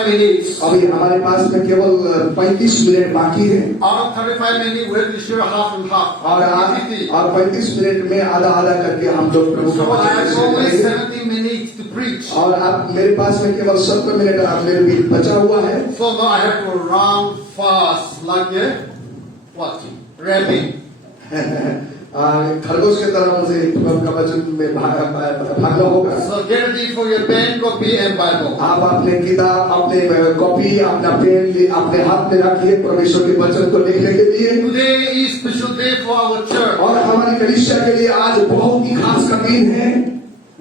35 minutes. अभी हमारे पास में केवल 35 मिनट बाकी है Out of 35 minutes, we have to share half and half. और 35 मिनट में आधा आधा करके हम लोग प्रभु का So I have वचन only सुनेंगे। 70 minutes to preach. और अब मेरे पास में केवल 70 मिनट आप मेरे बीच बचा हुआ है। So now I have to run fast like a what? Rabbit. खरगोश की तरह मुझे प्रभु का वचन में भागना होगा। So get ready for your pen, copy and Bible. आप अपने किताब, अपने कॉपी, अपना पेन अपने हाथ में रखिए परमेश्वर के वचन को लिखने के लिए। Today is special day for our church. और हमारी कलीसिया के लिए आज बहुत ही खास का दिन है।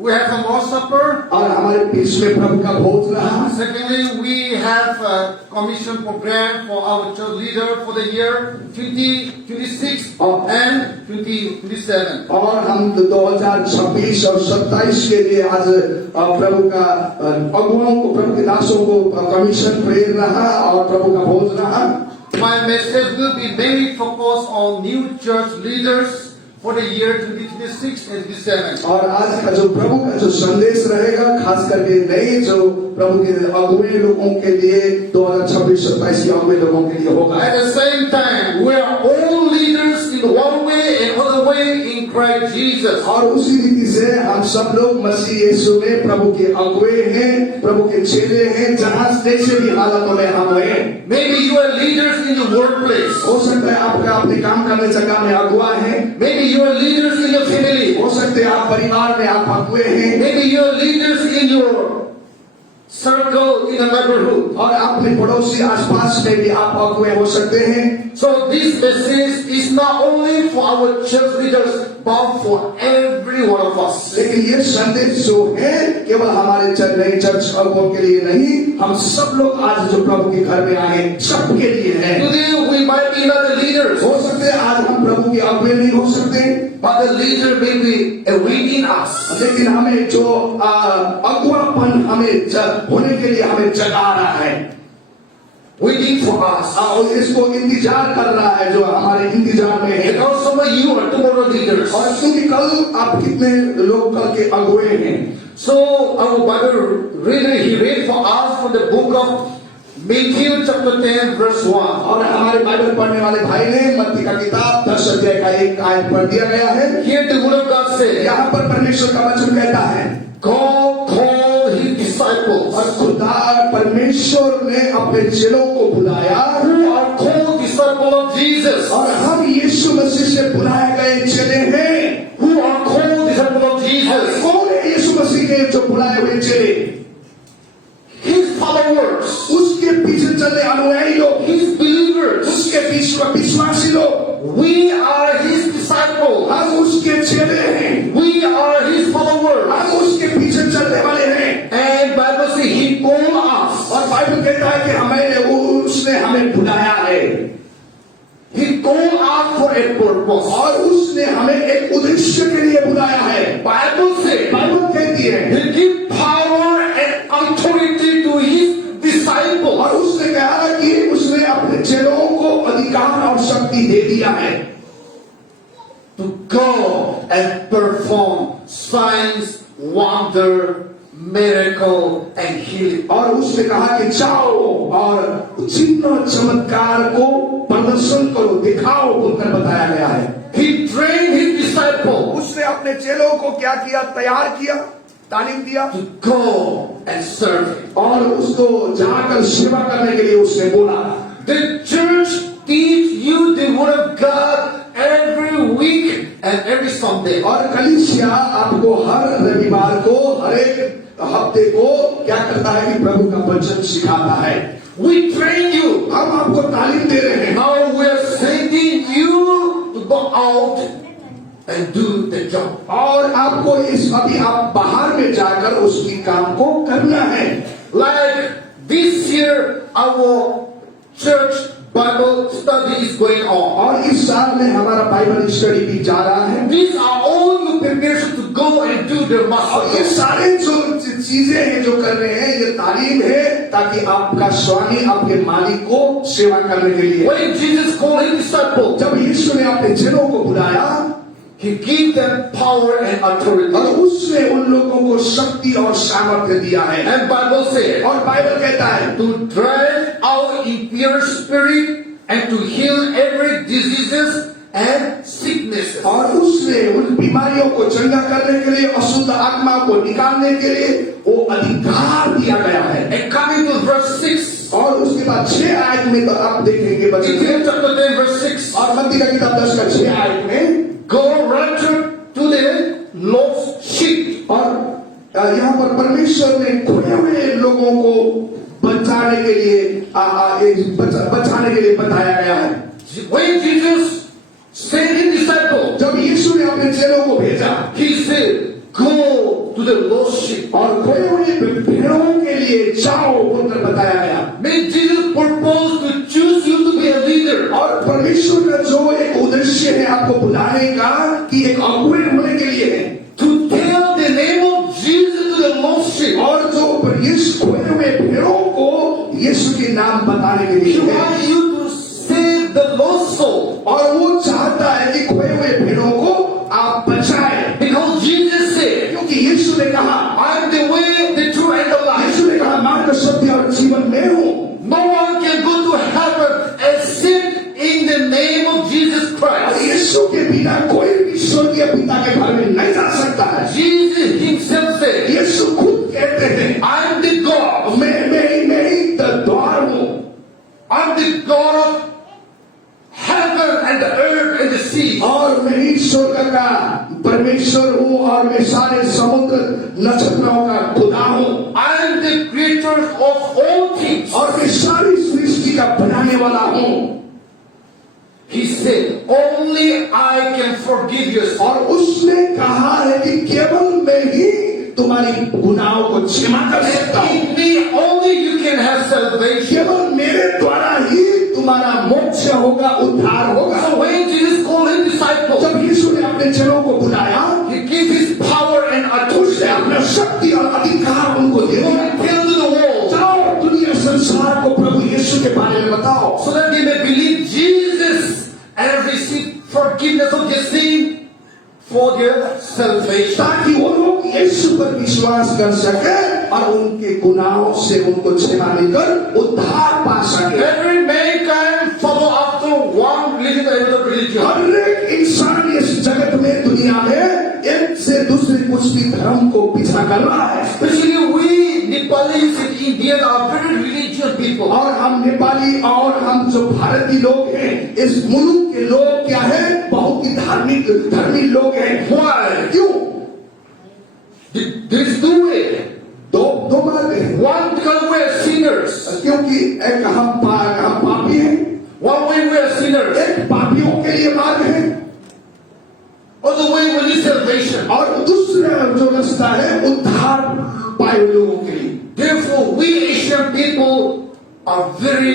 We have a Lord's Supper. और हमारे बीच में प्रभु का भोज रहा। Secondly, we have a commission program for our church leader for the year 2026 and 2027. और हम 2026 और 27 के लिए आज प्रभु का अगुवाओं को, प्रभु के दासों को कमीशन प्रेयर रहा और प्रभु का भोज रहा। My message will be mainly focused on new church leaders for the year 2026 and 2027. और आज का जो प्रभु का जो संदेश रहेगा खास करके नए जो प्रभु के अगुवे लोगों के लिए 2026-27 के अगुवे लोगों के लिए होगा। At the same time, we are all leaders in one way and other way in Christ Jesus. और उसी रीति से हम सब लोग मसीह यीशु में प्रभु के अगुवे हैं, प्रभु के चेले हैं, जहां जैसे भी हालतों में हम हैं। Maybe you are leaders in the workplace. हो सकता है आपका अपने काम करने जगह में अगुवा है। Maybe you are leaders in your family. हो सकते हैं आप परिवार में आप अगुवे हैं। Maybe you are leaders in your circle in a neighborhood. और अपने पड़ोसी आसपास में भी आप अगुवे हो सकते हैं। So this message is not only for our church leaders, but for every one of us. लेकिन ये संदेश जो है केवल हमारे नए चर्च अगुवों के लिए नहीं, हम सब लोग आज जो प्रभु के घर में आए सबके लिए है। Today we might be not the leaders, हो सकते हैं आज हम प्रभु के अगुवे नहीं हो सकते, but the leader may be within us. लेकिन हमें जो अगुवापन हमें होने के लिए हमें जगा रहा है, Waiting for us. और इसको इंतजार कर रहा है, जो हमारे इंतजार में है। Because some of you are tomorrow leaders. और क्योंकि कल आप कितने लोग कल के अगुवे हैं। So our Bible reader, he read for us from the book of Matthew chapter 10 verse 1. और हमारे बाइबल पढ़ने वाले भाई ने मत्ती का किताब 10 अध्याय का 1 आयत पढ़ दिया गया है। Here the word of God says, यहाँ पर परमेश्वर का वचन कहता है, God called his disciples, और खुदा परमेश्वर ने अपने चेलों को बुलाया, who are called disciples of Jesus, और हम यीशु मसीह से बुलाए गए चेले हैं। who are called disciples of Jesus, कौन है यीशु मसीह के जो बुलाए हुए चेले? his followers, उसके पीछे चलने अनुयायी लोग, his believers. उसके पीछे विश्वासी लोग। We are his disciples. हम उसके चेले हैं, We are his followers. हम उसके पीछे चलने वाले हैं। And Bible says he called us. और बाइबल कहता है कि उसने हमें बुलाया है, He called us for a purpose. और उसने हमें एक उद्देश्य के लिए बुलाया है। Bible says बाइबल कहती है, he give power and authority to his disciples. और उसने कहा कि उसने अपने चेलों को अधिकार और शक्ति दे दिया है To go and perform signs, wonder, miracle and healing. और उसने कहा कि जाओ और चिन्ह चमत्कार को प्रदर्शन करो, दिखाओ, बोलकर बताया गया है। He trained his disciples उसने अपने चेलों को क्या किया? तैयार किया, तालीम दिया, to go and serve him. और उसको जाकर सेवा करने के लिए उसने बोला। The church teach you the word of God every week and every Sunday. और कलीसिया आपको हर रविवार को, हर एक हफ्ते को क्या करता है कि प्रभु का वचन सिखाता है। We train you. हम आपको तालीम दे रहे हैं। Now we are sending you to go out and do the job. और आपको इस अभी आप बाहर में जाकर उसकी काम को करना है। Like this year, our church Bible study is going on. और इस साल में हमारा बाइबल स्टडी भी जा रहा है। These are all your preparation to go and do the और master. ये सारे जो चीजें हैं जो कर रहे हैं, ये तालीम है ताकि आपका स्वामी आपके मालिक को सेवा करने के लिए। When Jesus called his disciples, जब यीशु ने अपने चेलों को बुलाया, He gave them power and और authority. उसने उन लोगों को शक्ति और सामर्थ्य दिया है। And Bible says, और बाइबल कहता है to drive out impure spirit and to heal every diseases and sicknesses. और उसने उन बीमारियों को चंगा करने के लिए, अशुद्ध आत्मा को निकालने के लिए वो अधिकार दिया गया है। And coming to verse 6, और उसके बाद 6 आयत में तो आप देखेंगे बच्चे, Ezekiel chapter 10 verse 6, और मत्ती का किताब 10 का 6 आयत में, go right to the lost sheep. और यहाँ पर परमेश्वर ने खोए हुए लोगों को बचाने के लिए बचाने के लिए बताया गया है। When Jesus sent his disciples, जब यीशु ने अपने चेलों को भेजा he said, go to the lost sheep. और खोए हुए भेड़ों के लिए जाओ बोलकर बताया गया। May Jesus propose to choose you to be a leader. और परमेश्वर का जो एक उद्देश्य है आपको बुलाने का कि एक अगुवे होने के लिए है, To tell the name of Jesus to the lost sheep. और जो यीशु खोए हुए भेड़ों को यीशु के नाम बताने के He लिए है। wants you to save the lost soul. और वो चाहता है कि खोए हुए भेड़ों को आप बचाएं, Because Jesus said, क्योंकि यीशु ने कहा, I am the way, the truth, and the life. यीशु ने कहा मार्ग सत्य और जीवन में हूँ। No one can go to heaven except in the name of Jesus और Christ. यीशु के बिना कोई भी स्वर्गीय पिता के घर में नहीं जा सकता है। Jesus himself said, यीशु खुद कहते हैं, I am the God. मैं ही द्वार हूँ, I am the God of heaven and the earth and the sea. और मैं ही स्वर्ग का परमेश्वर हूँ, और मैं सारे समुद्र नक्षत्रों का खुदा हूँ, I am the creator of all things. और मैं सारी सृष्टि का बनाने वाला हूँ। He said, only I can forgive your sin. और उसने कहा है कि केवल मैं ही तुम्हारी गुनाहों को क्षमा कर सकता हूँ, In me only you can have salvation. केवल मेरे द्वारा ही तुम्हारा मोक्ष होगा, उद्धार होगा। So when Jesus called his disciples, जब यीशु ने अपने चेलों को बुलाया, he gave his power and उसने authority. अपना शक्ति और अधिकार उनको दे Go दिया। and tell to the world जाओ दुनिया संसार को प्रभु यीशु के बारे में बताओ, so that they may believe Jesus and receive forgiveness of their sin for their salvation. ताकि वो लोग यीशु पर विश्वास कर सके और उनके गुनाहों से उनको क्षमा मिलकर उद्धार पा सके। Every man can follow after one religion or another religion. हर एक इंसान इस जगत में, दुनिया में एक से दूसरे कुछ भी धर्म को पीछा कर रहा है। Especially we Nepalis and Indians are very religious people. और हम नेपाली और हम जो भारतीय लोग हैं, इस मुल्क के लोग क्या है, बहुत ही धर्मी लोग हैं। Why? क्यों? There is two ways. दो मार्ग हैं। One because we are sinners. क्योंकि एक हम पापी हैं, One way we are sinners. एक पापियों के लिए मार्ग है, Other way we need salvation. और दूसरा जो रास्ता है उद्धार पाए हुए लोगों के लिए। Therefore, we Asian people are very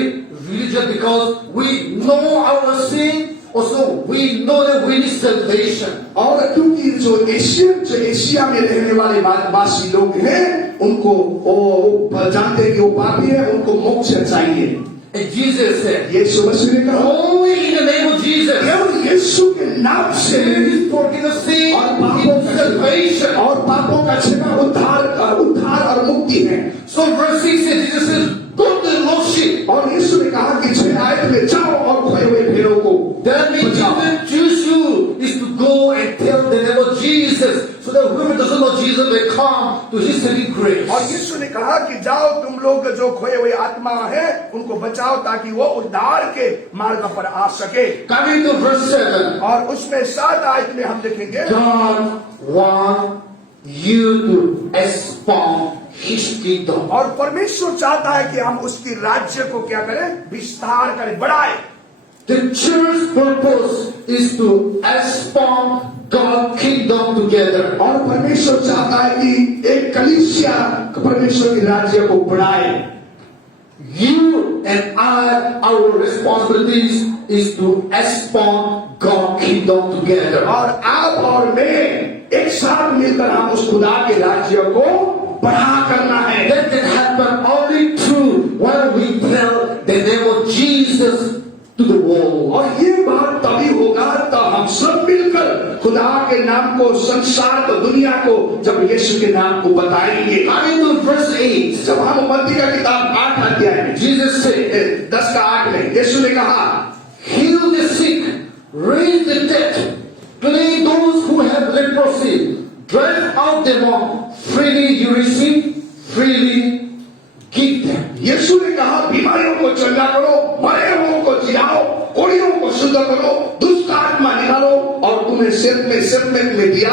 religious because we know our sin. Also, we know that we need salvation. और क्योंकि जो एशिया में रहने वाले वासी लोग हैं, उनको वो जानते हैं कि वो पापी है, उनको मोक्ष चाहिए। And Jesus said, यीशु मसीह ने कहा, only in the name of Jesus, केवल यीशु के नाम से there is forgiveness of sin और पापों and salvation. और पापों का क्षमा, उद्धार और मुक्ति है। So verse 6 says, Jesus says, go to the lost sheep. और यीशु ने कहा कि 6 आयत में जाओ और खोए हुए भेड़ों को That means बचाओ। Jesus choose you is to go and tell the name of Jesus, so that whoever doesn't know Jesus may come to his saving grace. और यीशु ने कहा कि जाओ तुम लोग जो खोए हुए आत्मा है उनको बचाओ, ताकि वो उद्धार के मार्ग पर आ सके। Coming to verse 7, और उसमें 7 आयत में हम देखेंगे, God wants you to expand his kingdom. और परमेश्वर चाहता है कि हम उसकी राज्य को क्या करें, विस्तार करें, बढ़ाएं। The church's purpose is to expand God's kingdom together. और परमेश्वर चाहता है कि एक कलीसिया परमेश्वर की राज्य को बढ़ाए। You and I, our responsibilities is to expand God's kingdom together. और आप और मैं एक साथ मिलकर हम उस खुदा के राज्य को बढ़ा करना है। That can happen only through when we tell the name of Jesus to the world. और ये बात तभी होगा तब हम सब मिलकर खुदा को, संसार को, दुनिया को जब यीशु के नाम को बताएंगे। Coming to verse 8, जब हम मत्ती का किताब 8 अध्याय में Jesus said, 10 का 8 में यीशु ने कहा, heal the sick, raise the dead, cleanse those who have leprosy, drive out demons, freely you receive, freely give them. यीशु ने कहा, बीमारियों को चंगा करो, मरे हुओं को जिलाओ, कोढ़ियों को शुद्ध करो, दुष्ट आत्मा निकालो, और तुम्हें सेवमेंट में दिया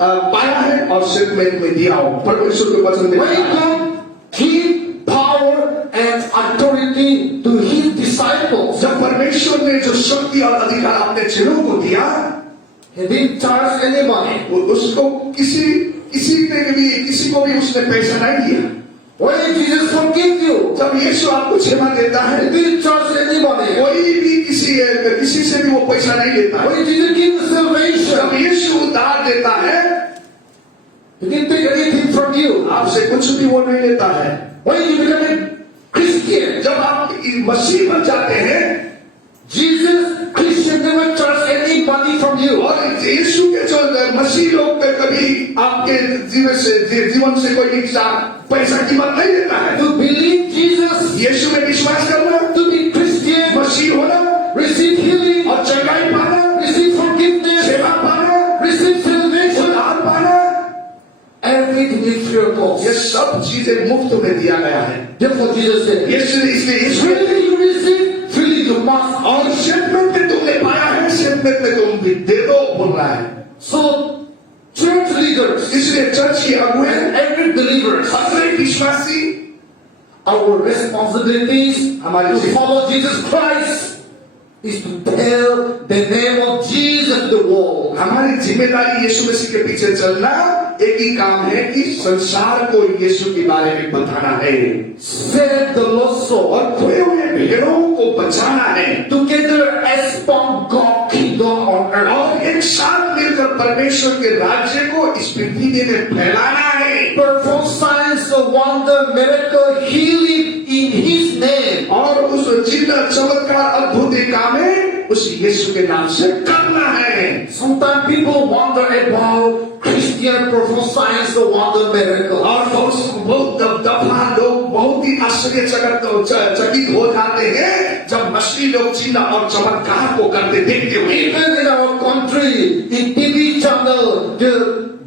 पाया है और सेवमेंट में दिया हो। परमेश्वर के वचन में When God give power and authority to his disciples, जब परमेश्वर ने जो शक्ति और अधिकार अपने चेलों को दिया, he didn't charge anybody. उसको किसी को भी उसने पैसा नहीं दिया। When Jesus forgive you, जब यीशु आपको क्षमा देता है, he didn't charge anybody. कोई भी किसी से भी वो पैसा नहीं लेता है। When Jesus give salvation, जब यीशु उद्धार देता है, he didn't take anything from you. आपसे कुछ भी वो नहीं लेता है। When you become a Christian, जब आप मसीह बन जाते हैं, Jesus, Christian never charge any money from you. और यीशु के जो मसीह लोग कभी आपके जीवन से कोई पैसा कीमत नहीं लेता है। To believe Jesus, यीशु में विश्वास करना, to be Christian, मसीह होना, receive healing, और चंगाई पाना, receive forgiveness, सेवा पाना, receive salvation, उद्धार पाना, everything is free of cost. ये सब चीजें मुफ्त में दिया गया है। Therefore Jesus said, इसलिए freely you receive, freely you must. और सेवमेंट में तुमने पाया है, सेवमेंट में तुम भी दे दो बोल रहा है। So, church leaders, इसलिए चर्च की अगुए, every believers, हर विश्वासी, our responsibilities to follow Jesus Christ is to tell the name of Jesus to the world. हमारी जिम्मेदारी यीशु मसीह के पीछे चलना एक ही काम है कि संसार को यीशु के बारे में बताना है, Save the lost soul, और खोए हुए भेड़ों को बचाना है, together expand God's kingdom on earth. और एक साथ मिलकर परमेश्वर के राज्य को इस पृथ्वी में फैलाना है, Perform signs, wonder, miracle, healing in His name. और उस चिन्ह चमत्कार अद्भुत काम है उस यीशु के नाम से करना है। Sometimes people wonder about Christian perform signs, wonder, miracle. और बहुत दफा लोग बहुत ही आश्चर्यचकित हो जाते हैं जब मसीही लोग चिन्ह और चमत्कार को करते देखते हुए। Even in our country, in TV channel, the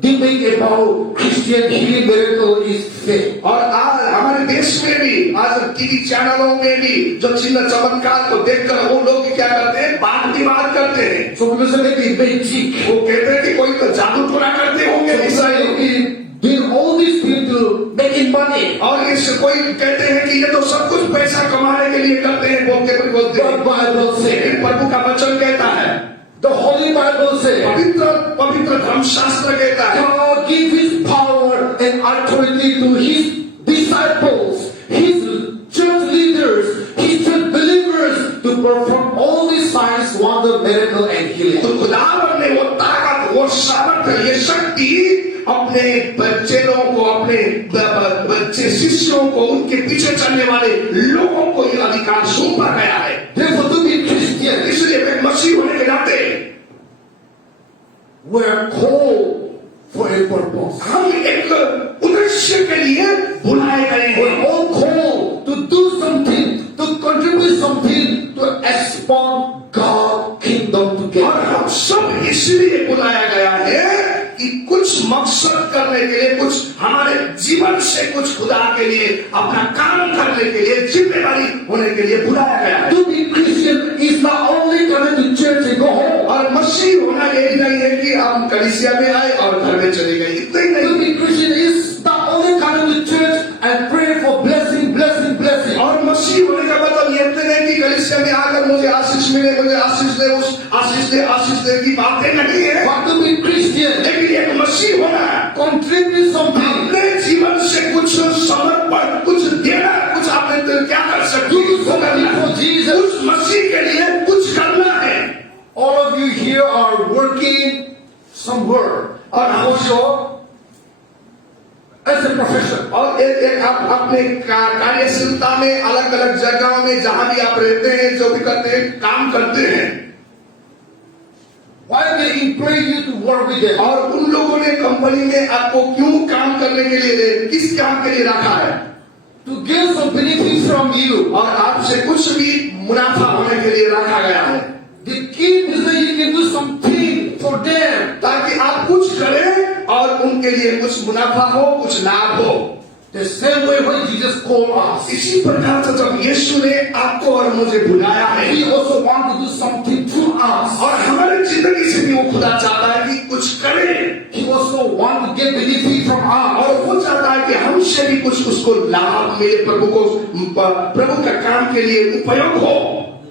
debate about Christian healing miracle is fake. और आज हमारे देश में भी आज टीवी चैनलों में भी जो चिन्ह चमत्कार को देखकर वो लोग क्या करते हैं, बात करते हैं। So people say maybe magic. वो कहते हैं कि कोई तो जादू टोना करते होंगे ईसाई लोग। Doing all these things to making money. और इस कोई कहते हैं कि ये तो सब कुछ पैसा कमाने के लिए करते हैं, बोलते हैं। The Bible says, प्रभु का वचन कहता है, the Holy Bible says, पवित्र धर्मशास्त्र कहता है, God give His power and authority to His disciples, His church leaders, His church believers to perform all these signs, wonder, miracle, and healing. तो खुदावन ने वो ताकत, वो सामर्थ्य, ये शक्ति अपने बच्चों को, अपने बच्चे शिष्यों को, उनके पीछे चलने वाले लोगों को ये अधिकार सौंपा गया है। Therefore, to be Christian, इसलिए वे मसीह होने के नाते we are called for a purpose. हम एक उद्देश्य के लिए बुलाए गए We हैं। are all called to do something, to contribute something, to expand God's kingdom और together. हम सब इसलिए बुलाया गया है कि कुछ मकसद करने के लिए, कुछ हमारे जीवन से कुछ खुदा के लिए अपना काम करने के लिए, जिम्मेदारी होने के लिए बुलाया गया है। To be Christian is not only coming to church and go home. और मसीह होना यही नहीं है कि हम कलीसिया में आए और घर में चले गए, इतना ही To नहीं। be Christian is not only coming to church and pray for blessing, blessing, blessing. और मसीह होने का मतलब ये नहीं कि कलीसिया में आकर मुझे आशीष मिले, मुझे आशीष दे, उस आशीष दे की बातें नहीं है। But to be Christian, लेकिन एक मसीह होना, contribute something. अपने जीवन से कुछ समर्पण, कुछ देना, कुछ आपने क्या कर सकते Do something for Jesus. उस मसीह के लिए कुछ करना है। All of you here are working somewhere. और Also, as a profession. और एक आप अपने कार्यशीलता में अलग अलग जगहों में जहां भी आप रहते हैं, जो भी करते हैं, काम करते हैं। Why they employ you to work with them? और उन लोगों ने कंपनी में आपको क्यों काम करने के लिए, किस काम के लिए रखा है? To get some benefits from you. और आपसे कुछ भी मुनाफा होने के लिए रखा गया है, The key is that you can do something for them. ताकि आप कुछ करें और उनके लिए कुछ मुनाफा हो, कुछ लाभ हो। The same way when Jesus called us, इसी प्रकार से जब यीशु ने आपको और मुझे बुलाया है, He also wants to do something to us. और हमारी जिंदगी से भी वो खुदा चाहता है कि कुछ करें, He also wants to get benefit from us. और वो चाहता है कि हमसे भी कुछ उसको लाभ मिले, प्रभु का काम के लिए उपयोग हो।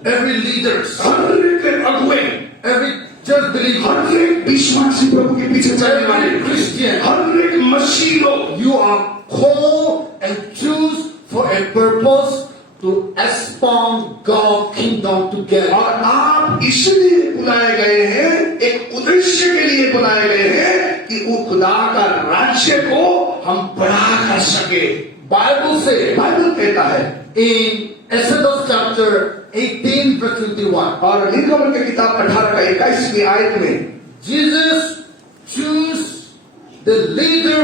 Every leaders, हर एक अगुवे, every church believer, हर एक विश्वासी प्रभु के पीछे चलने वाले, every Christian, हर एक मसीही लोग, you are called and choose for a purpose to expand God's kingdom together. और आप इसलिए बुलाए गए हैं, एक उद्देश्य के लिए बुलाए गए हैं कि वो खुदा का राज्य को हम बढ़ा कर सके। Bible says बाइबल कहता है in Exodus chapter 18 verse 21, और निर्गमन की किताब 18 का 21वीं आयत में Jesus choose the leader,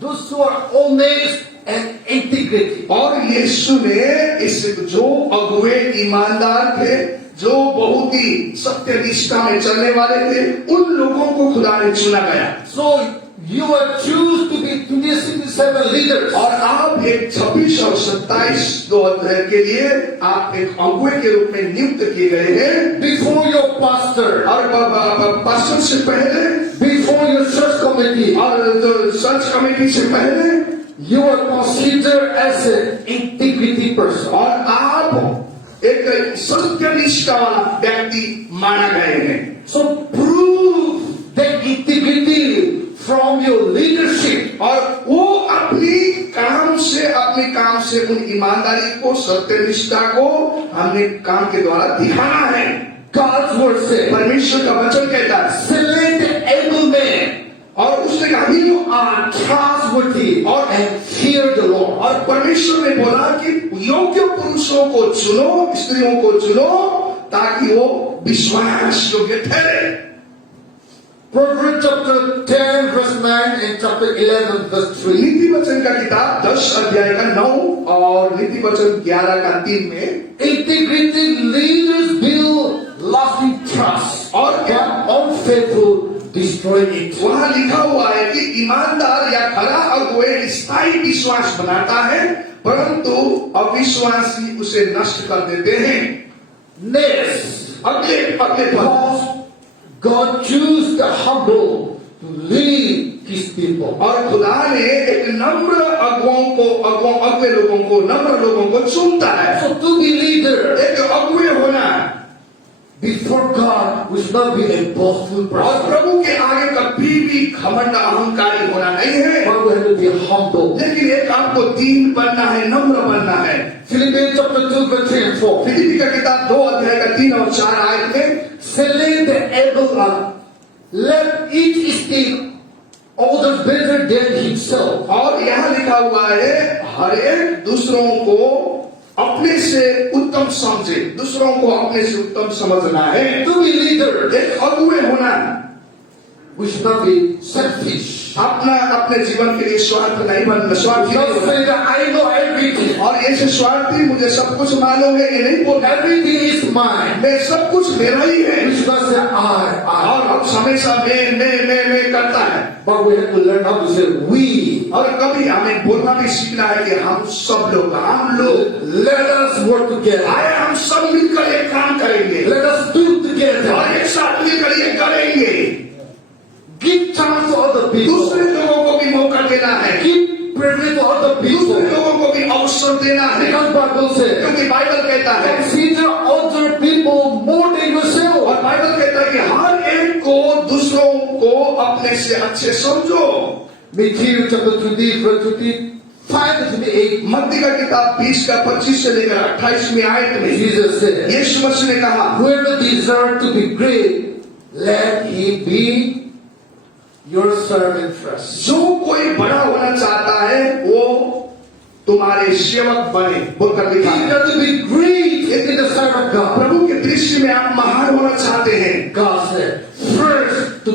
those who are honest and integrity. और यीशु ने इस जो अगुवे ईमानदार थे, जो बहुत ही सत्य निष्ठा में चलने वाले थे, उन लोगों को खुदा ने चुना गया। So you are choose to be 27 leaders. और आप एक 26 और 27 के लिए आप एक अगुवे के रूप में नियुक्त किए गए हैं। Before your pastor, और पास्टर से पहले, before your church committee, और सर्च कमेटी से पहले, you are considered as an integrity person. और आप एक सत्य निष्ठा वाला व्यक्ति माना गए हैं। So prove that integrity from your leadership. और वो अपनी काम से उन ईमानदारी को, सत्य निष्ठा को हमने काम के द्वारा दिखाना है। God's word says, परमेश्वर का वचन कहता है, select the able men और उसने कहा who are trustworthy and fear the Lord. और परमेश्वर ने बोला कि योग्य पुरुषों को चुनो, स्त्रियों को चुनो, ताकि वो विश्वास योग्य ठहरे। Proverbs chapter 10 verse 9 and chapter 11 verse 3. नीति वचन का किताब 10 अध्याय का 9 और नीति वचन 11 का 3 में Integrity leaders build lasting trust, और क्या? unfaithful destroy it. वहां लिखा हुआ है कि ईमानदार या खरा अगुवे स्थायी विश्वास बनाता है, परंतु अविश्वासी उसे नष्ट कर देते हैं। Next, अगले पद, God choose the humble to lead His people. और खुदा ने एक नम्र अगुवे लोगों को, नम्र लोगों को चुनता है। So to be leader एक अगुवे होना before God we should not be a boastful और person, प्रभु के आगे कभी भी घमंड अहंकारी होना नहीं है, but we have to be humble. लेकिन एक आपको दीन बनना है, नम्र बनना है। Philippians chapter 2 verse 3 and 4. फिलिप्पी का किताब 2 अध्याय का 3 और 4 आयत में, Select the able one, let each esteem others better than himself. और यहाँ लिखा हुआ है, हर एक दूसरों को अपने से उत्तम समझे, दूसरों को अपने से उत्तम समझना है। To be leader, एक अगुवे होना, we should not be selfish. अपने जीवन के लिए स्वार्थ नहीं बनना, स्वार्थी Not नहीं say बनना। that I know everything. और ऐसे स्वार्थी मुझे सब कुछ मालूम है, ये नहीं बोलना। Everything is mine. मैं सब कुछ मेरा ही है, We should not say I. और अब हमेशा मैं करता है। But we have to learn how to say we. और कभी हमें बोलना भी सीखना है कि हम सब लोग, हम लोग, Let us work together. आए हम सब मिलकर एक काम करेंगे Let us do together. और एक साथ मिलकर ये करेंगे। Give chance to other people. दूसरे लोगों को भी मौका देना है, Give privilege to other people. दूसरे लोगों को भी अवसर देना है, Because Bible says, क्योंकि बाइबल कहता है, consider other people more than yourself. और बाइबल कहता है कि हर एक को, दूसरों को अपने से अच्छे समझो। Matthew chapter 20 verse 25 to 28. मत्ती का किताब 20 का 25 से लेकर 28वीं आयत में Jesus said, यीशु मसीह ने कहा, whoever desires to be great, let him be your servant first. जो कोई बड़ा होना चाहता है वो तुम्हारे सेवक बने, बोलकर लिखा He है। doesn't be great in the sight of God. प्रभु के दृष्टि में आप महान होना चाहते हैं, God said, first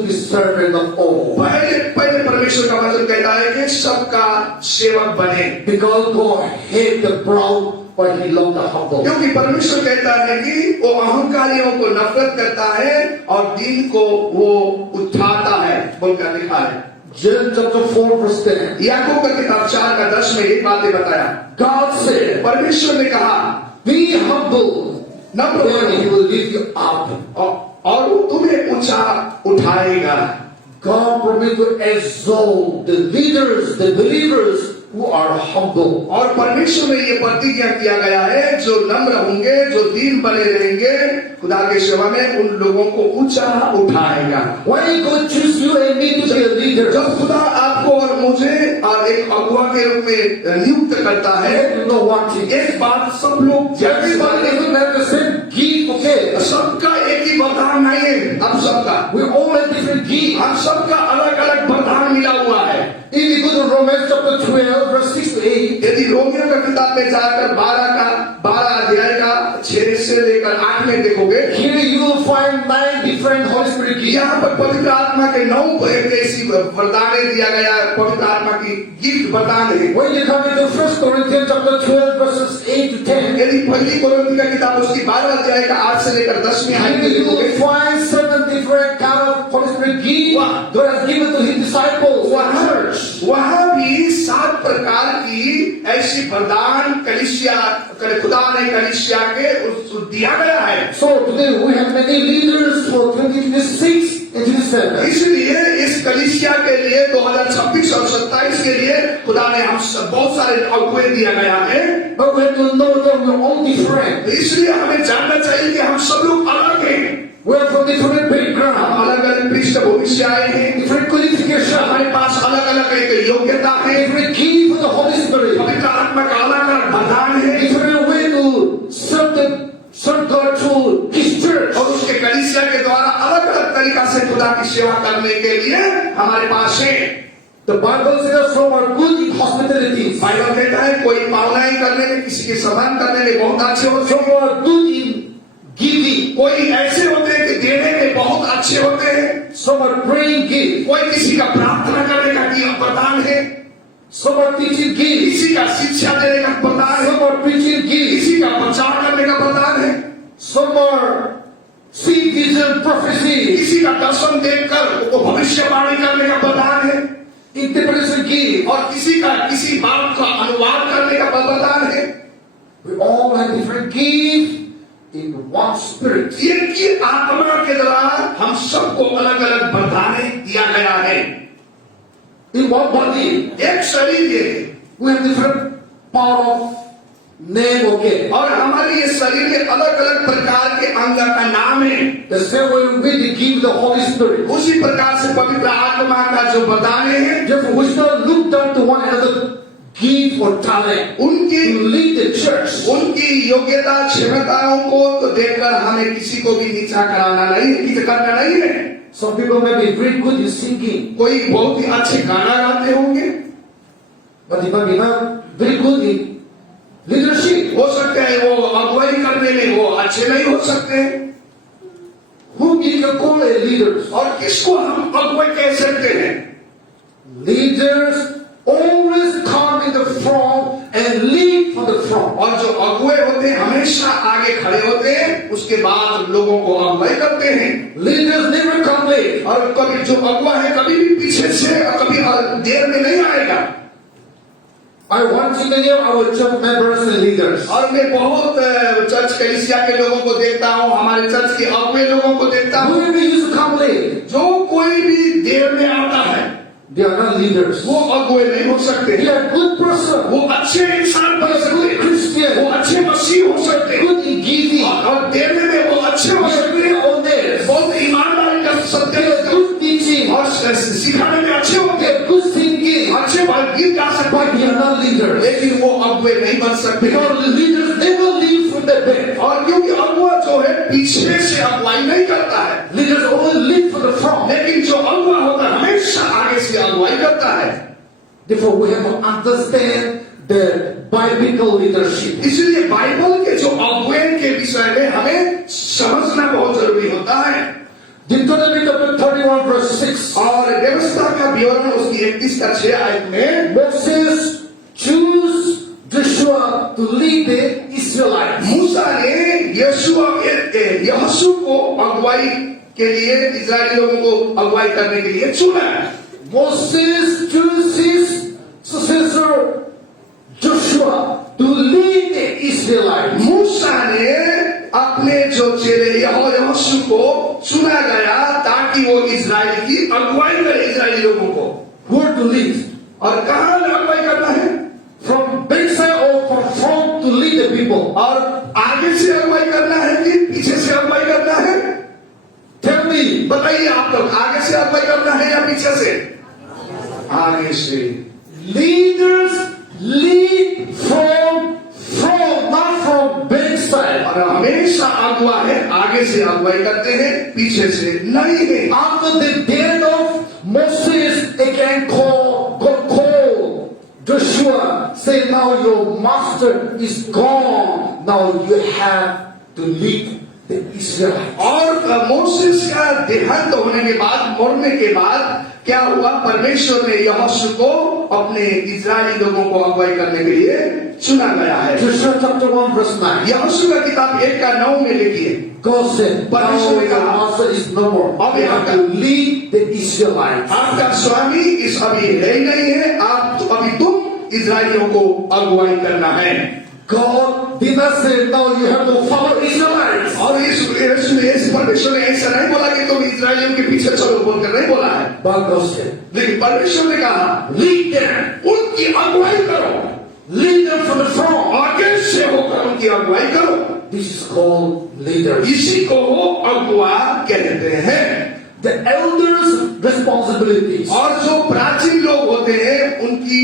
be servant of all. पहले परमेश्वर का वचन कहता है कि सबका सेवक बने, Because God hates the proud, but He loves the humble. क्योंकि परमेश्वर कहता है कि वो अहंकारियों को नफरत करता है और दीन को वो उठाता है, बोलकर लिखा है। John chapter 4 verse 10. याकूब का किताब 4 का 10 में ये बातें बताया। God said, परमेश्वर ने कहा be humble, नम्र then He बनो will lift you up. और वो तुम्हें ऊंचा उठाएगा। God promised to exalt the leaders, the believers who are humble. और परमेश्वर में ये प्रतिज्ञा किया गया है, जो नम्र होंगे, जो दीन बने रहेंगे खुदा के सेवा में, उन लोगों को ऊंचा उठाएगा। When God choose you and me to be a leader, जब खुदा आपको और मुझे और एक अगुआ के रूप में नियुक्त करता है, you know one thing. एक बात सब लोग Everybody doesn't have the same gift, okay? सबका एक ही वरदान नहीं है, हम सबका, We all have different gifts. हम सबका अलग अलग वरदान मिला हुआ है। If you go to Romans chapter 12 verse 6 to 8, यदि रोमियो का किताब में जाकर 12 अध्याय का 6 से लेकर 8 में देखोगे, here you will find 9 different Holy Spirit gifts. यहाँ पर पवित्र आत्मा के 9 ऐसी वरदाने दिया गया, पवित्र आत्मा की गिफ्ट वरदान है। When you come into 1 Corinthians chapter 12 verses 8 to 10, यदि पहली कोरिन्थी का किताब उसकी 12 अध्याय का 8 से लेकर 10 में आएंगे here you देखोगे, will find 7 different kind of Holy Spirit gifts God has given to His disciples in the church. वहां भी 7 प्रकार की ऐसी वरदान कलीसिया खुदा ने कलीसिया के उसको दिया गया है। So today we have many leaders for 2026 and 2027. इसलिए इस कलीसिया के लिए 2026 और 27 के लिए खुदा ने हम सब बहुत सारे अगुवे दिया गया है। But we have to know that we are all different. इसलिए हमें जानना चाहिए कि हम सब लोग अलग हैं, We are from different background, अलग अलग पृष्ठभूमि से आए हैं, different qualification, हमारे पास अलग अलग एक योग्यता है, different gift of the Holy Spirit, पवित्र आत्मा का अलग अलग वरदान है different way to serve God through His church. और उसके कलीसिया के द्वारा अलग अलग तरीका से खुदा की सेवा करने के लिए हमारे पास है। The Bible says some are good in hospitality, Bible कहता है कोई पावनाई करने में, किसी के सम्मान करने में बहुत अच्छे होते हैं, some are good in giving, कोई ऐसे होते हैं कि देने में बहुत अच्छे होते हैं, some are praying gift, कोई किसी का प्रार्थना करने का वरदान है, some are teaching gift, किसी का शिक्षा देने का वरदान है, some are preaching gift, किसी का प्रचार करने का वरदान है, some are seeing vision prophecy, किसी का दर्शन देखकर वो भविष्यवाणी करने का वरदान है, interpretation gift. और किसी का किसी बात का अनुवाद करने का वरदान है। We all have different gifts in one spirit. एक ही आत्मा के द्वारा हम सबको अलग अलग वरदाने दिया गया है। In one body, एक शरीर है we have different power of name, okay? और हमारे ये शरीर में अलग अलग प्रकार के अंग का नाम है। The same way we give the Holy Spirit. उसी प्रकार से पवित्र आत्मा का जो वरदाने हैं, Therefore, we should not look down to one another, gift or talent उनकी to lead the church. उनकी योग्यता क्षमताओं को तो देखकर हमें किसी को भी नीचा कराना नहीं, करना नहीं है। Some people may be very good in singing, कोई बहुत ही अच्छे गाना गाते होंगे, but they may be not very good in leadership. हो सकते हैं वो अगुवाई करने में वो अच्छे नहीं हो सकते। Who we can call a leaders? और किसको हम अगुवाई कह सकते हैं? Leaders always come in the front and lead from the front. और जो अगुवे होते हैं हमेशा आगे खड़े होते हैं, उसके बाद लोगों को अगुवाई करते हैं। Leaders never come late. और कभी जो अगुवा है कभी भी पीछे से और कभी देर में नहीं आएगा। I want to many of our church members and leaders. और मैं बहुत चर्च कलीसिया के लोगों को देखता हूँ, हमारे चर्च के अगुवे लोगों को देखता हूँ, Who used to come late? जो कोई भी देर में आता है They are not leaders. वो अगुवे नहीं हो सकते। They are good person. वो अच्छे इंसान बन सकते Good हैं, Christian. वो अच्छे मसीह हो सकते हैं, Good in giving. और देने में वो अच्छे हो सकते हैं, Honest. बहुत ईमानदारी कर सकते They हैं, are good teaching. और सिखाने में अच्छे होते They हैं, are good thinking. अच्छे गीत गा सकते But they हैं, are not leaders. लेकिन वो अगुवे नहीं बन सकते। Because the leaders never lead from the back. और क्योंकि अगुवा जो है पीछे से अगुवाई नहीं करता है, Leaders only lead from the front. लेकिन जो अगुवा होता है हमेशा आगे से अगुवाई करता है। Therefore, we have to understand the biblical leadership. इसलिए बाइबल के जो अगुवे के विषय में हमें समझना बहुत जरूरी होता है। Deuteronomy chapter 31 verse 6. और व्यवस्था का विवरण उसकी 31:6 में Moses chose Joshua to lead the Israelites. मूसा ने यहोशू को अगुवाई के लिए इजरायली लोगों को अगुवाई करने के लिए चुना। Moses chose his successor Joshua to lead the Israelites. मूसा ने अपने जो चेले यहोशू को चुना गया ताकि वो इजराइल की अगुवाई करे, इजरायली लोगों को। Where to lead? और कहाँ अगुवाई करना है? From backside or from front to lead the people? और आगे से अगुवाई करना है कि पीछे से अगुवाई करना है? Tell me. बताइए आप लोग, आगे से अगुवाई करना है या पीछे से? आगे से। Leaders lead from front, not from backside. और हमेशा अगुवा है आगे से अगुवाई करते हैं, पीछे से नहीं है। After the death of Moses, again God called Joshua, say now your master is gone, now you have to lead the Israelites. और मोसेस का देहांत होने के बाद, मरने के बाद क्या हुआ? परमेश्वर ने यहोशू को अपने इजरायली लोगों को अगुवाई करने के लिए चुना गया है। Joshua chapter 1 verse 9. यहोशू का किताब 1:9 में लिखिए। God said, now परमेश्वर ने your कहा, master is no more. अब You यहाँ have to lead the Israelites. आपका स्वामी इस अभी है ही नहीं है, आप अभी तुम इजरायलियों को अगुवाई करना है। God did not say, now you have to follow Israelites. और इस परमेश्वर ने ऐसा नहीं बोला कि तुम इजरायलियों के पीछे चलो बोलकर नहीं बोला है। But God said, लेकिन परमेश्वर ने कहा lead them. उनकी अगुवाई करो, Lead them from the front. आगे से होकर उनकी अगुवाई करो। This is called leaders. इसी को वो अगुआ कहते हैं। The elders' responsibilities. और जो प्राचीन लोग होते हैं उनकी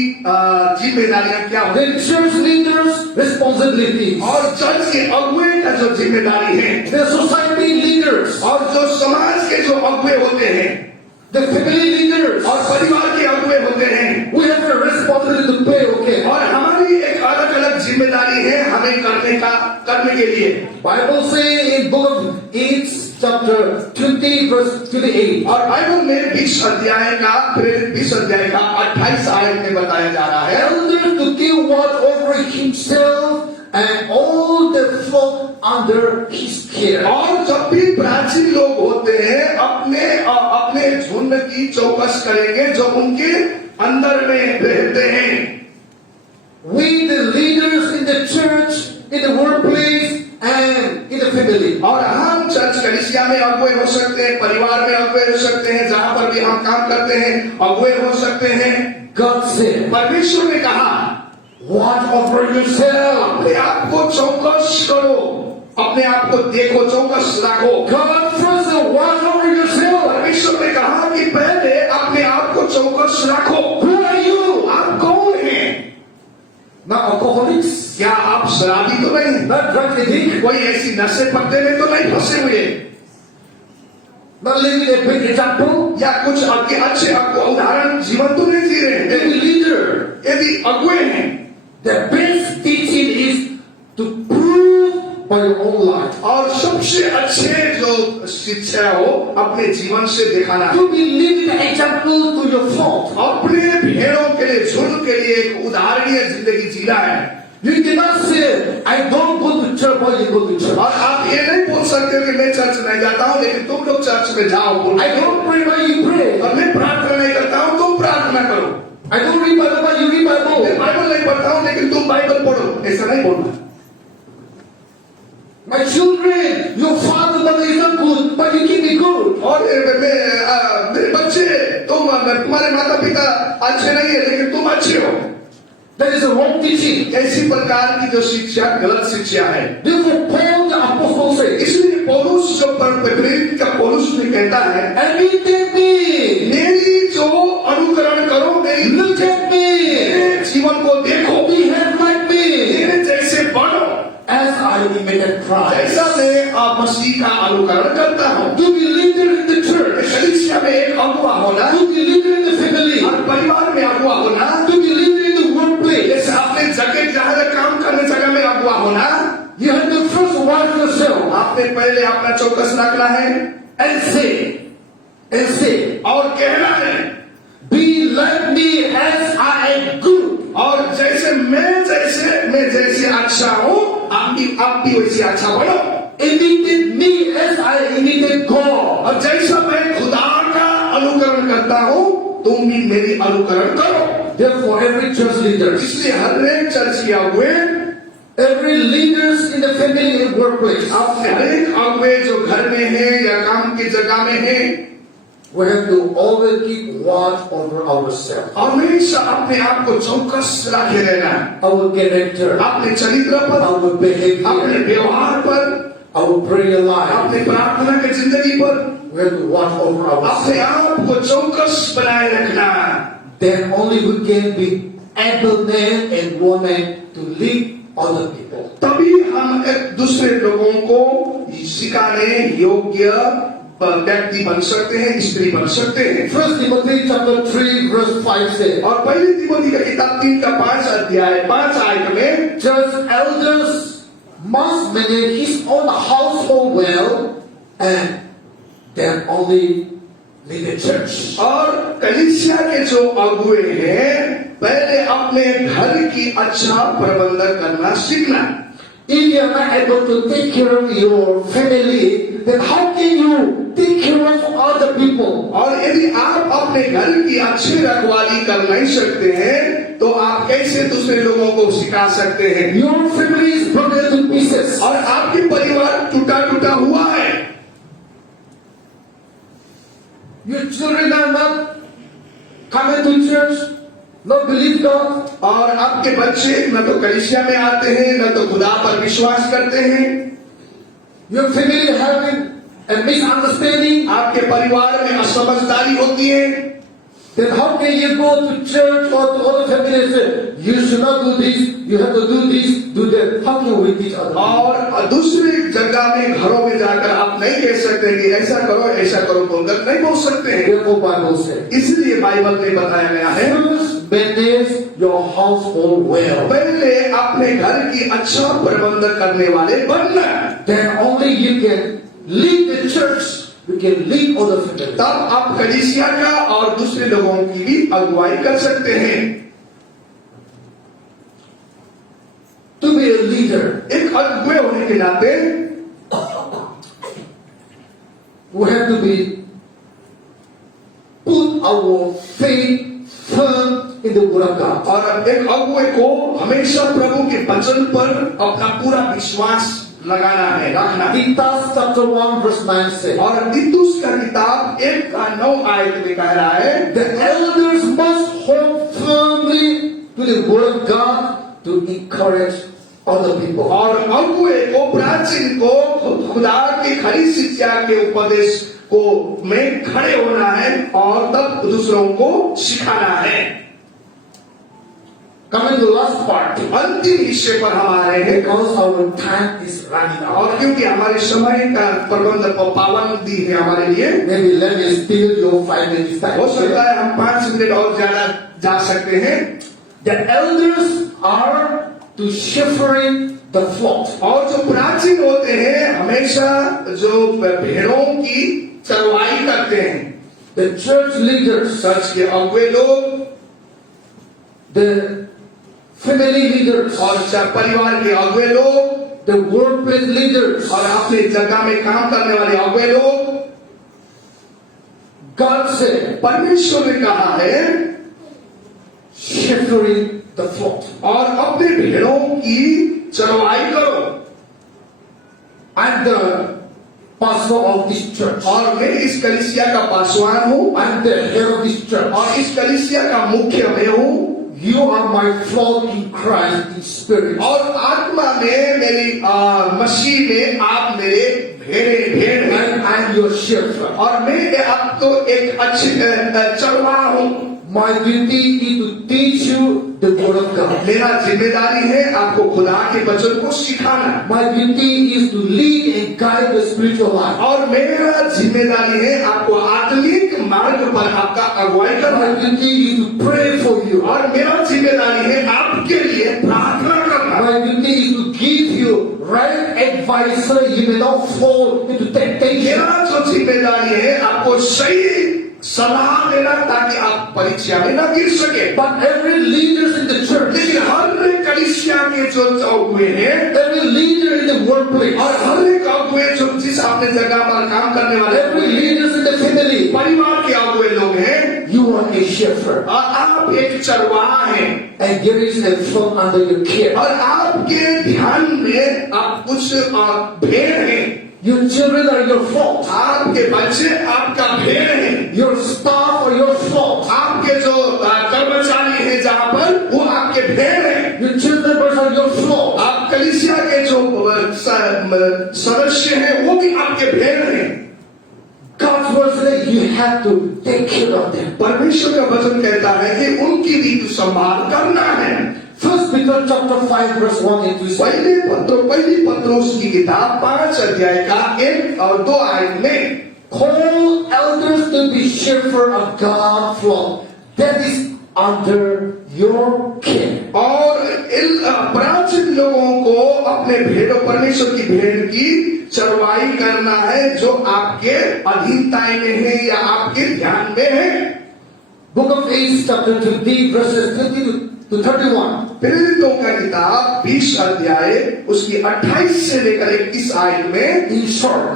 जिम्मेदारियां क्या होती The church leaders' responsibilities. हैं? और चर्च के अगुए का जो जिम्मेदारी है, The society leaders. और जो समाज के जो अगुए होते हैं, The family leaders. और परिवार के अगुए होते हैं, We have a responsibility to pay, okay? और हमारी एक अलग अलग जिम्मेदारी है हमें करने के लिए। Bible say in book of Acts chapter 20 verse 28. और बाइबल में 20 अध्याय का 28 आयत में बताया जा रहा है Elder to give watch over himself and all the flock under his care. और जब भी प्राचीन लोग होते हैं अपने झुंड की चौकस करेंगे जो उनके अंदर में रहते हैं। We the leaders in the church, in the workplace and in the family. और हम चर्च कलीसिया में अगुए हो सकते हैं, परिवार में अगुए हो सकते हैं, जहां पर भी हम काम करते हैं अगुए हो सकते हैं। God said, परमेश्वर ने कहा watch over yourself. अपने आप को चौकस करो, अपने आप को देखो, चौकस रखो। God first said, watch over yourself. परमेश्वर ने कहा कि पहले अपने आप को चौकस रखो। Who are you? आप कौन हैं? Not alcoholics, क्या आप शराबी तो नहीं? not drug addict, कोई ऐसी नशे पत्ते में तो नहीं फंसे हुए, not living a big example. या कुछ आपके अच्छे आपको उदाहरण जीवन तो नहीं जी रहे The हैं। leader, यदि अगुए हैं, the best teaching is to prove by your own life. और सबसे अच्छे जो शिक्षा हो अपने जीवन से दिखाना, To be living the example to your flock. अपने भेड़ों के लिए, झुंड के लिए एक उदाहरणीय जिंदगी जीना है। You cannot say, I don't go to church while you go to church. और आप ये नहीं बोल सकते कि मैं चर्च नहीं जाता हूँ लेकिन तुम लोग चर्च में जाओ। I don't pray while you pray. और मैं प्रार्थना नहीं करता हूँ, तुम प्रार्थना करो। I don't read Bible while you read मैं Bible. बाइबल नहीं पढ़ता हूँ लेकिन तुम बाइबल पढ़ो, ऐसा नहीं बोलना। My children, your father mother is not good, but you keep me good. और मेरे बच्चे, तुम्हारे माता पिता अच्छे नहीं है लेकिन तुम अच्छे हो। That is a wrong teaching. ऐसी प्रकार की जो शिक्षा गलत शिक्षा है। Therefore, Paul the apostle says, इसलिए पौलुस जो प्रेरित का पौलुस में कहता है, imitate me, मेरी जो अनुकरण करो, मेरी look at me, मेरे जीवन को देखो, behave like me, मेरे जैसे बनो, as I imitate Christ. ऐसा मैं मसीह का अनुकरण करता हूँ। To be leader in the church, कलीसिया में एक अगुआ होना, to be leader in the family, और परिवार में अगुआ होना, to be leader in the workplace. जैसे अपने जगह जहाँ काम करने जगह में अगुआ होना, You have to first watch yourself आपने पहले अपना चौकस रखना है and say, and say, और कहना है, be like me as I am good. और मैं जैसे अच्छा हूँ, आप भी वैसे अच्छा बनो। Imitate me as I imitate God. और जैसा मैं खुदा का अनुकरण करता हूँ, तुम भी मेरी अनुकरण करो। Therefore, every church leader, इसलिए हर एक चर्च के अगुवे, every leaders in the family and workplace, अपने हर एक अगुवे जो घर में है या काम की जगह में है, we have to always keep watch over ourselves, हमेशा अपने आप को चौकस रखे रहना, our character, अपने चरित्र पर, our अपने behavior, व्यवहार पर, our prayer life. अपने प्रार्थना की जिंदगी पर We have to watch over अपने ourselves. आप को चौकस बनाए रखना। Then only we can be able men and women to lead other people. तभी हम एक दूसरे लोगों को सिखाने योग्य व्यक्ति बन सकते हैं, स्त्री बन सकते हैं। 1 Timothy chapter 3 verse 5 says, और पहली तिमोथी का किताब 3 का 5 अध्याय 5 आयत में, church elders must manage his own household well and then only lead the church. और कलीसिया के जो अगुवे हैं, पहले अपने घर की अच्छा प्रबंधन करना सीखना। If you are not able to take care of your family, then how can you take care of other people? और यदि आप अपने घर की अच्छी रखवाली कर नहीं सकते हैं, तो आप कैसे दूसरे लोगों को सिखा सकते हैं? Your family is broken to pieces. और आपके परिवार टूटा टूटा हुआ है, Your children are not coming to church, not believe God. और आपके बच्चे न तो कलीसिया में आते हैं, न तो खुदा पर विश्वास करते हैं। Your family having a misunderstanding. आपके परिवार में असमझदारी होती है। Then how can you go to church or to other family and say, you should not do this, you have to do this, do that? How can we teach other people? और दूसरी जगह में घरों में जाकर आप नहीं कह सकते कि ऐसा करो बोलकर नहीं बोल सकते हैं। Therefore Bible says, इसलिए बाइबल में बताया गया है, first manage your household well. पहले अपने घर की अच्छा प्रबंधन करने वाले बनना, Then only you can lead the church, you can lead other family. तब आप कलीसिया का और दूसरे लोगों की भी अगुवाई कर सकते हैं। To be a leader, एक अगुवे होने के नाते we have to be put our faith firm in the word of God. और एक अगुवे को हमेशा प्रभु के वचन पर अपना पूरा विश्वास लगाना है, रखना है। Titus chapter 1 verse 9 says, और तीतुस का किताब 1 का 9 आयत में कह रहा है, the elders must hold firmly to the word of God to encourage other people. और अगुवे को प्राचीन को खुदा की खरी शिक्षा के उपदेश को में खड़े होना है और तब दूसरों को सिखाना है। Coming to the last part, अंतिम हिस्से पर हम आ रहे हैं, because our time is running out. और क्योंकि हमारे समय का प्रबंध पाबंदी है हमारे लिए, Maybe let me steal your 5 minutes time. हो सकता है हम 5 मिनट और ज्यादा जा सकते हैं। The elders are to shepherd the flock. और जो प्राचीन होते हैं हमेशा जो भेड़ों की चरवाई करते हैं, The church leaders, चर्च के अगुवे लोग the family leaders, और परिवार के अगुवे लोग the workplace leaders, और अपने जगह में काम करने वाले अगुवे लोग, God said, परमेश्वर ने कहा है shepherding the flock. और अपने भेड़ों की चरवाई करो। I'm the pastor of this church. और मैं इस कलीसिया का पासवान हूँ I'm the head of this church. और इस कलीसिया का मुख्य मैं हूँ। You are my flock in Christ in spirit. और आत्मा में मेरी मसीह में आप मेरे भेड़ हैं। And I'm your shepherd. और मैं अब तो एक अच्छी चरवाहा हूँ। My duty is to teach you the word of God. मेरा जिम्मेदारी है आपको खुदा के वचन को सिखाना। My duty is to lead and guide the spiritual life. और मेरा जिम्मेदारी है आपको आत्मिक मार्ग पर आपका अगुवाई करना। My duty is to pray for you. और मेरा जिम्मेदारी है आपके लिए प्रार्थना करना। My duty is to give you right advice so you may not fall into temptation. मेरा जो जिम्मेदारी है आपको सही सलाह देना ताकि आप परीक्षा में न गिर सके। But every leaders in the church, लेकिन हर एक कलीसिया के जो अगुए हैं every leader in the workplace, और हर एक अगुए जो जिस अपने जगह पर काम करने वाले every leaders in the family, परिवार के अगुए लोग हैं, you are a shepherd. और आप एक चरवाहा हैं And there is a flock under your care. और आपके ध्यान में आप कुछ भेड़ हैं। Your children are your flock. आपके बच्चे आपका भेड़ हैं। Your staff are your flock. आपके जो कर्मचारी हैं जहाँ पर वो आपके भेड़ हैं। Your children are your flock. आप कलीसिया के जो सदस्य हैं वो भी आपके भेड़ हैं। God's word says you have to take care of them. परमेश्वर का वचन कहता है कि उनकी भी संभाल करना है। First Peter chapter 5 verse 1 and 2 says, पहली पत्रोस की किताब 5 अध्याय का 1 और 2 आयत में call elders to be shepherd of God's flock that is under your care. और प्राचीन लोगों को अपने भेड़ों परमेश्वर की भेड़ की चरवाई करना है जो आपके अधीनताएं में है या आपके ध्यान में है। Book of Acts chapter 20 verses 20 to 31. प्रेरितों का किताब 20 अध्याय उसकी 28 से लेकर 21 आयत में In short,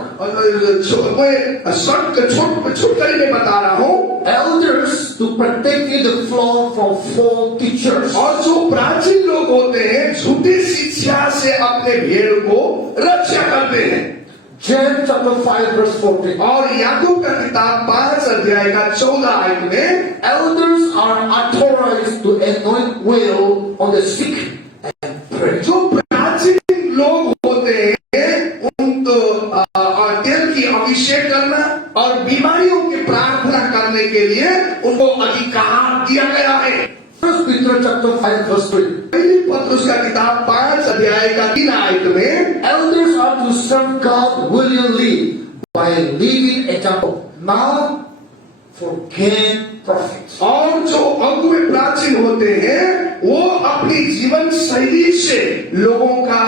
छोटकरी में बता रहा हूँ elders to protect you the flock from false teachers. और जो प्राचीन लोग होते हैं झूठी शिक्षा से अपने भेड़ को रक्षा करते हैं। James chapter 5 verse 14. और याकूब का किताब 5 अध्याय का 14 आयत में Elders are authorized to anoint oil on the sick and pray. जो प्राचीन लोग होते हैं उनको तेल की अभिषेक करना और बीमारियों की प्रार्थना करने के लिए उनको अधिकार दिया गया है। First Peter chapter 5 verse 3. पहली पत्रुस का किताब 5 अध्याय का 3 आयत में Elders are to serve God willingly by living example, not for gain profit. और जो अगुए प्राचीन होते हैं वो अपनी जीवन शैली से लोगों का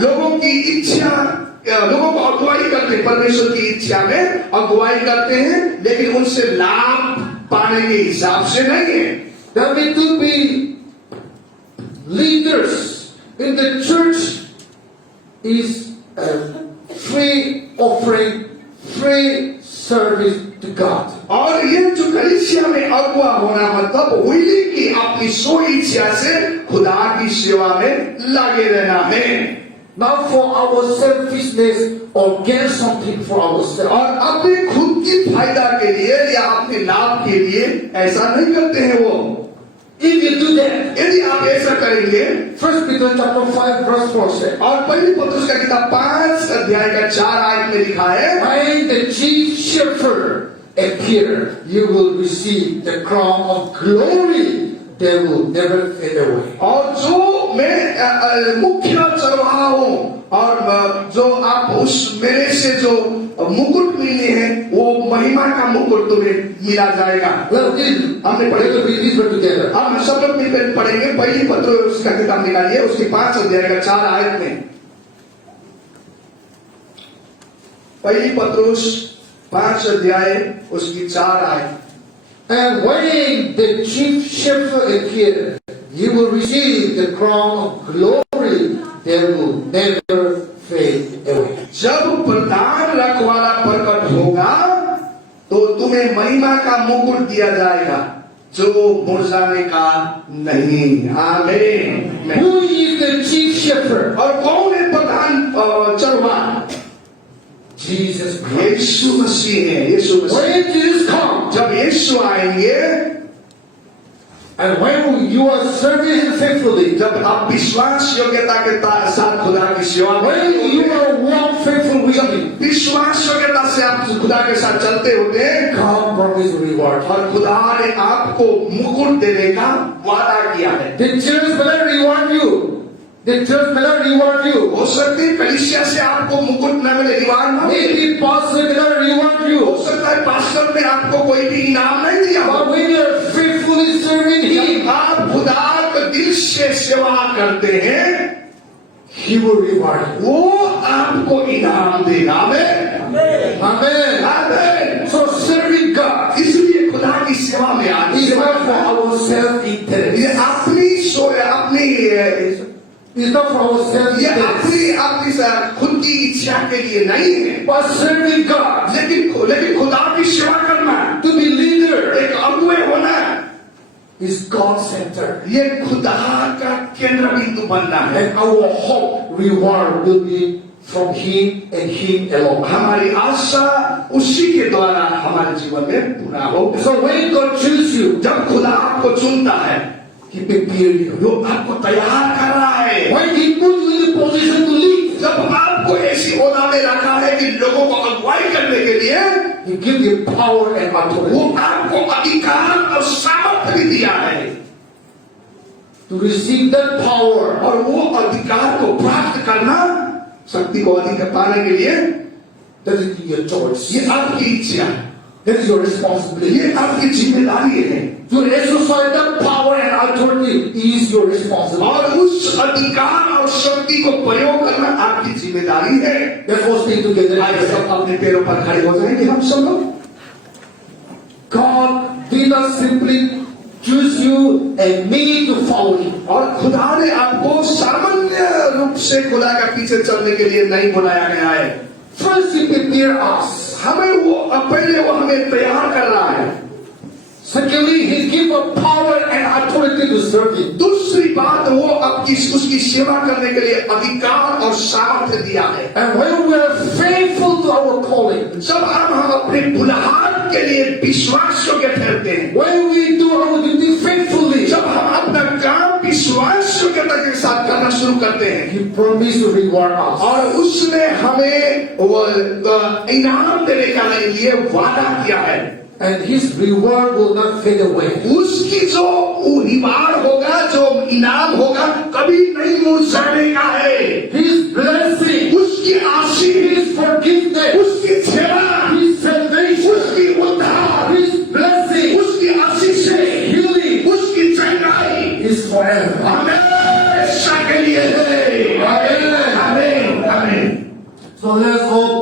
लोगों की इच्छा लोगों को अगुवाई करते हैं। परमेश्वर की इच्छा में अगुवाई करते हैं लेकिन उनसे लाभ पाने के हिसाब से नहीं है। There need to be leaders in the church is a free offering, free service to God. और ये जो कलीसिया में अगुआ होना मतलब वही की अपनी स्व इच्छा से खुदा की सेवा में लगे रहना है। Not for our selfishness or gain something for ourselves. और अपने खुद की फायदा के लिए या अपने लाभ के लिए ऐसा नहीं करते हैं वो। If you do that, यदि आप ऐसा करेंगे 1 Peter chapter 5 verse 4 says, और पहली पत्रुस का किताब 5 अध्याय का 4 आयत में लिखा है when the chief shepherd appear, you will receive the crown of glory that will never fade away. और जो मैं मुख्य चरवाहा हूँ और जो आप उस मेरे से जो मुकुट मिलने हैं वो महिमा का मुकुट तुम्हें मिला जाएगा। हमने पढ़े हम सब लोग मिलकर पढ़ेंगे। पहली पत्रुस का किताब निकालिए उसकी 5 अध्याय का 4 आयत में। पहली पत्रुस 5 अध्याय उसकी 4 आयत। And when the chief shepherd appear, you will receive the crown of glory that will never fade away. जब प्रधान रखवाला प्रकट होगा तो तुम्हें महिमा का मुकुट दिया जाएगा जो मुरझाने का नहीं। आमीन। Who is the chief shepherd? और कौन है प्रधान चरवाहा? Jesus Christ. यीशु मसीह है। यीशु मसीह When Jesus comes, जब यीशु आएंगे and when you are serving Him faithfully, जब आप विश्वास योग्यता के साथ खुदा की सेवा when you are walk faithful with Him, विश्वास योग्यता से आप खुदा के साथ चलते होते हैं God promised reward. और खुदा ने आपको मुकुट देने का वादा किया है। The church may not reward you. The church may not reward you. हो सकती है कलीसिया से आपको मुकुट न मिले, रिवार्ड न मिले। Maybe pastor may not reward you. हो सकता है पास्टर ने आपको कोई भी इनाम नहीं दिया। But when you are faithfully serving Him, आप खुदा को दिल से सेवा करते हैं He will reward you. वो आपको इनाम देगा। आमीन। Amen. आमीन। not for ourselves, ये अपनी खुद की इच्छा के लिए नहीं है, but serving God, लेकिन खुदा की सेवा करना, to be leader, एक अगुवे होना, is God-centered. ये खुदा का केंद्र बिंदु बनना है। And our hope, reward will be from Him and Him alone. हमारी आशा उसी के द्वारा हमारे जीवन में पूरा हो। So when God chooses you, जब खुदा आपको चुनता है, He prepares you. वो आपको तैयार कर रहा है। When He puts you in a position to lead, जब आपको ऐसी ओहदा में रखा है कि लोगों को अगुवाई करने के लिए, He gives you power and authority वो आपको अधिकार और सामर्थ्य भी दिया है। to receive that power. और वो अधिकार को प्राप्त करना, शक्ति को अधिकार पाने के लिए, That is your choice. ये आपकी इच्छा है, That is your responsibility. ये आपकी जिम्मेदारी है। To exercise that power and authority is your responsibility. और उस अधिकार और शक्ति को प्रयोग करना आपकी जिम्मेदारी है। Let's all stay together. आइए सब अपने पैरों पर खड़े हो जाएंगे हम सब लोग। God did not simply choose you and me to follow Him. और खुदा ने आपको सामान्य रूप से खुदा का पीछे चलने के लिए नहीं बुलाया गया है। First, He prepared us. पहले वो हमें तैयार कर रहा है। Secondly, He gave us power and authority to serve Him. दूसरी बात, वो आपकी उसकी सेवा करने के लिए अधिकार और सामर्थ्य दिया है। And when we are faithful to our calling, जब हम अपने बुलाहट के लिए विश्वास योग्य ठहरते हैं, when we do our duty faithfully, जब हम अपना काम विश्वास योग्यता के साथ करना शुरू करते हैं, He promised to reward us. और उसने हमें वो इनाम देने का लिए वादा किया है। And His reward will not fade away. उसकी जो रिवार्ड होगा, जो इनाम होगा, कभी नहीं मुरझाने का है। His blessing, उसकी आशीष, His forgiveness, उसकी सेवा, His salvation, उसकी उद्धार, His blessing, उसकी आशीष, healing उसकी चंगाई is forever. हमेशा के लिए है। Amen. आमीन, आमीन। So let's all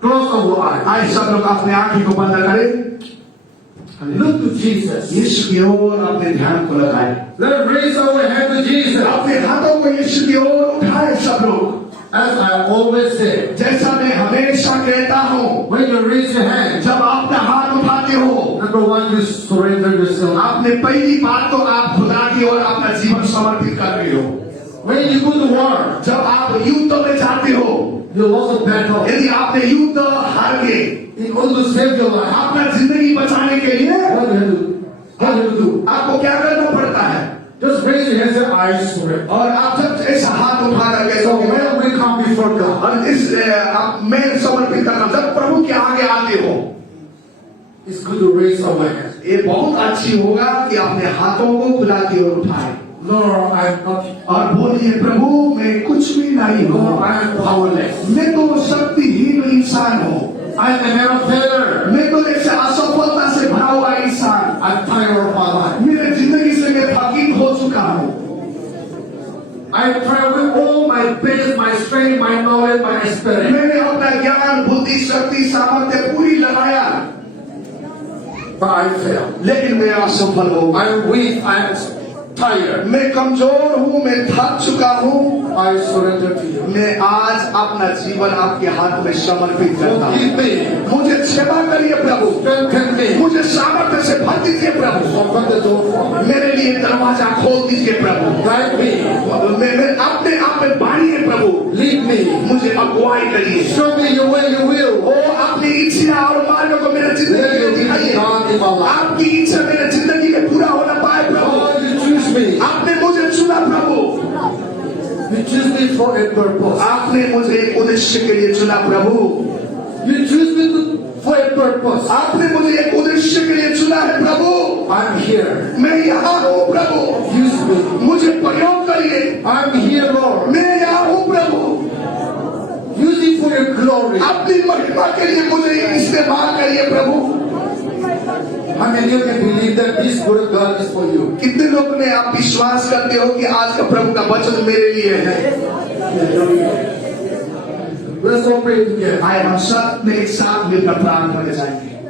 close our eyes. आइए सब लोग अपने आंखें को बंद करें, And look to Jesus. यीशु की ओर अपने ध्यान को लगाएं। Let's raise our hand to Jesus. अपने हाथों को यीशु की ओर उठाएं सब लोग। As I always say, जैसा मैं हमेशा कहता हूँ, when you raise your hand, जब आप अपना हाथ उठाते हो, number one, you surrender yourself. आपने पहली बात तो आप खुदा की ओर अपना जीवन समर्पित कर रहे हो। When you go to war, जब आप युद्ध में जाते हो, you lost a battle. यदि आपने युद्ध हार गए, In order to save your life, अपना जिंदगी बचाने के लिए what do you do? What do you do? आपको क्या करना पड़ता है? Just raise your hand and say, I surrender. और आप जब ऐसा हाथ उठा करके So when we come before God, और आप मैं समर्पित करना, जब प्रभु के आगे आते हो, it's good to raise our hands. ये बहुत अच्छी होगा कि अपने हाथों को खुदा की ओर उठाए Lord, I am not. और बोलिए, प्रभु मैं कुछ भी नहीं हूँ, Lord, I am powerless. मैं तो शक्तिहीन इंसान हूँ, I am a man of failure. मैं तो ऐसे असफलता से भरा हुआ इंसान, I'm tired of my life. मेरे जिंदगी से मैं थकित हो चुका हूँ। I try with all my best, my strength, my knowledge, my experience. मैंने अपना ज्ञान, बुद्धि, शक्ति, सामर्थ्य पूरी लगाया, But I fail. लेकिन मैं असफल हूँ। I am weak. I am tired. मैं कमजोर हूँ, मैं थक चुका हूँ। I surrender to you. मैं आज अपना जीवन आपके हाथ में समर्पित करता हूँ। Forgive me. मुझे क्षमा करिए प्रभु, Strengthen me. मुझे सामर्थ्य से भर दीजिए प्रभु, Open the door for me. मेरे लिए दरवाजा खोल दीजिए प्रभु, Guide me. मैं अपने आप में बाढ़िए प्रभु, Lead me. मुझे अगुवाई करिए। Show me your way, your will. ओ अपनी इच्छा और मार्ग को मेरे जिंदगी में दिखाइए। आपकी इच्छा मेरे जिंदगी में पूरा होना पाए प्रभु। Lord, you choose me. आपने मुझे चुना प्रभु, You choose me for a purpose. आपने मुझे एक उद्देश्य के लिए चुना प्रभु, You choose me for a purpose. आपने मुझे एक उद्देश्य के लिए चुना है प्रभु। I'm here. मैं यहाँ हूँ प्रभु, Use me. मुझे प्रयोग करिए। I'm here, Lord. मैं यहाँ हूँ प्रभु, Use it for your glory. अपनी महिमा के लिए मुझे इस्तेमाल करिए प्रभु। How many of you believe that this word of God is for you? कितने लोग में आप विश्वास करते हो कि आज का प्रभु का वचन मेरे लिए है? Let's all pray together. आए हम सब में एक साथ मिलकर प्रार्थना करने जाएंगे।